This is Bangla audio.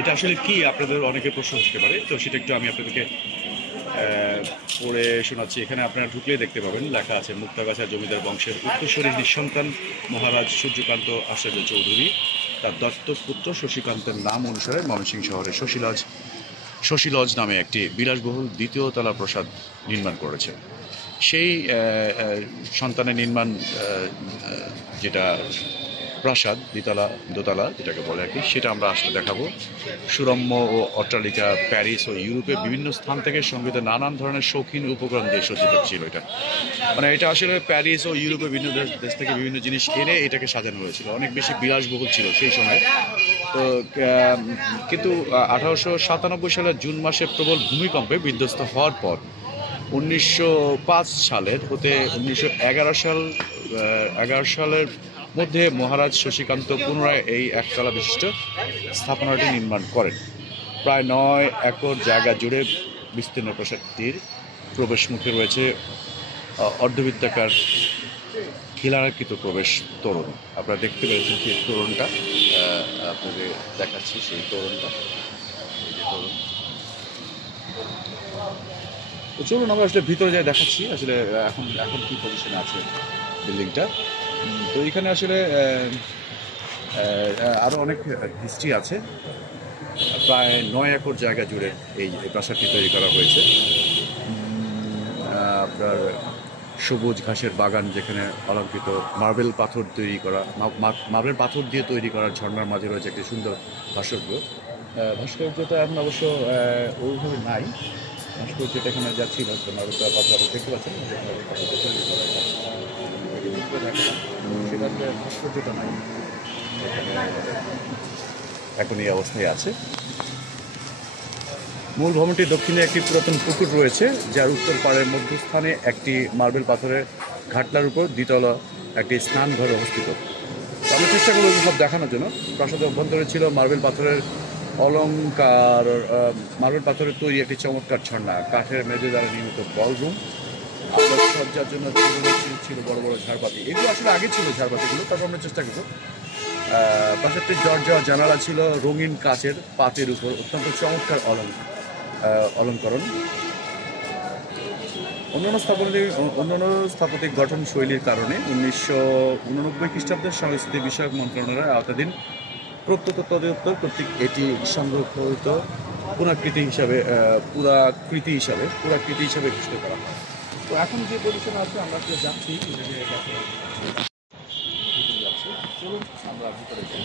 এটা আসলে কি আপনাদের অনেকে প্রশ্ন আসতে পারে, তো সেটা একটু আমি আপনাদেরকে পড়ে শোনাচ্ছি। এখানে আপনারা ঢুকলে দেখতে পাবেন লেখা আছে, মুক্তাগাছা জমিদার বংশের উত্তরসূরি নিঃসন্তান মহারাজ সূর্যকান্ত আচার্য চৌধুরী তার দত্তক পুত্র শশীকান্তের নাম অনুসারে ময়মনসিংহ শহরে শশীলজ নামে একটি বিলাসবহুল দ্বিতীয় তলা প্রাসাদ নির্মাণ করেছে। সেই সন্তানের নির্মাণ যেটা প্রাসাদ দ্বিতলা দোতলা যেটাকে বলে আর কি, সেটা আমরা আসলে দেখাবো। সুরম্য ও অট্টালিকা, প্যারিস ও ইউরোপের বিভিন্ন স্থান থেকে সংগৃহীত নানান ধরনের শৌখিন উপকরণ দিয়ে সজ্জিত ছিল। এটা মানে এটা আসলে প্যারিস ও ইউরোপের বিভিন্ন দেশ থেকে বিভিন্ন জিনিস এনে এটাকে সাজানো হয়েছিল, অনেক বেশি বিলাসবহুল ছিল সেই সময়। তো কিন্তু 1897 সালের জুন মাসে প্রবল ভূমিকম্পে বিধ্বস্ত হওয়ার পর 1905 সালের হতে 1911 সালের মধ্যে মহারাজ শশীকান্ত পুনরায় এই একতলা বিশিষ্ট স্থাপনাটি নির্মাণ করেন। প্রায় 9 একর জায়গা জুড়ে বিস্তীর্ণ প্রাসাদটির প্রবেশ মুখে রয়েছে অর্ধবৃত্তাকার খিলানাকৃত প্রবেশ তোরণ। আপনারা দেখতে পেয়েছেন সেই তোরণটা, আপনাদের দেখাচ্ছি সেই তোরণটা, এই যে তোরণ। তো চলুন আমরা আসলে ভিতরে যাই দেখাচ্ছি আসলে এখন কি পজিশনে আছে বিল্ডিংটা। তো এখানে আসলে আরও অনেক হিস্ট্রি আছে। প্রায় 9 একর জায়গা জুড়ে এই প্রাসাদটি তৈরি করা হয়েছে। আপনার সবুজ ঘাসের বাগান, যেখানে অলঙ্কৃত মার্বেল পাথর দিয়ে তৈরি করা ঝর্ণার মাঝে রয়েছে একটি সুন্দর ভাস্কর্যটা এখন অবশ্য ওইভাবে নাই। ভাস্কর্যটা এখানে যাচ্ছি মার্বেল পাথর দেখতে পাচ্ছেন, সেটা ভাস্কর্যটা নাই, এখন এই অবস্থায় আছে। মূল ভবনটির দক্ষিণে একটি পুরাতন পুকুর রয়েছে, যার উত্তর পাড়ের মধ্যস্থানে একটি মার্বেল পাথরের ঘাটলার উপর দ্বিতলা একটি স্নান ঘর অবস্থিত। আমি চেষ্টা করব সব দেখানোর জন্য। প্রাসাদের অভ্যন্তরে ছিল মার্বেল পাথরের তৈরি একটি চমৎকার ঝর্ণা, কাঠের মেঝে দ্বারা নির্মিত বলরুম, সজ্জার জন্য ছিল বড় বড় ঝাড়বাতি। এগুলো আসলে আগে ছিল ঝাড়বাতিগুলো, তারপর আমরা চেষ্টা করব। প্রাসাদটির দরজা জানালা ছিল রঙিন কাচের পাতের উপর অত্যন্ত চমৎকার অলঙ্করণ। অন্যান্য স্থাপত্যিক গঠন শৈলীর কারণে 1989 খ্রিস্টাব্দের সংস্কৃতি বিষয়ক মন্ত্রণালয়ের আওতাধীন প্রত্নতত্ত্ব অধিদপ্তর কর্তৃক এটি সংরক্ষিত পুরাকৃতি হিসাবে ঘোষিত করা হয়। তো এখন যে পজিশন আছে আমরা যাচ্ছি, চলুন আমরা ভিতরে যাই।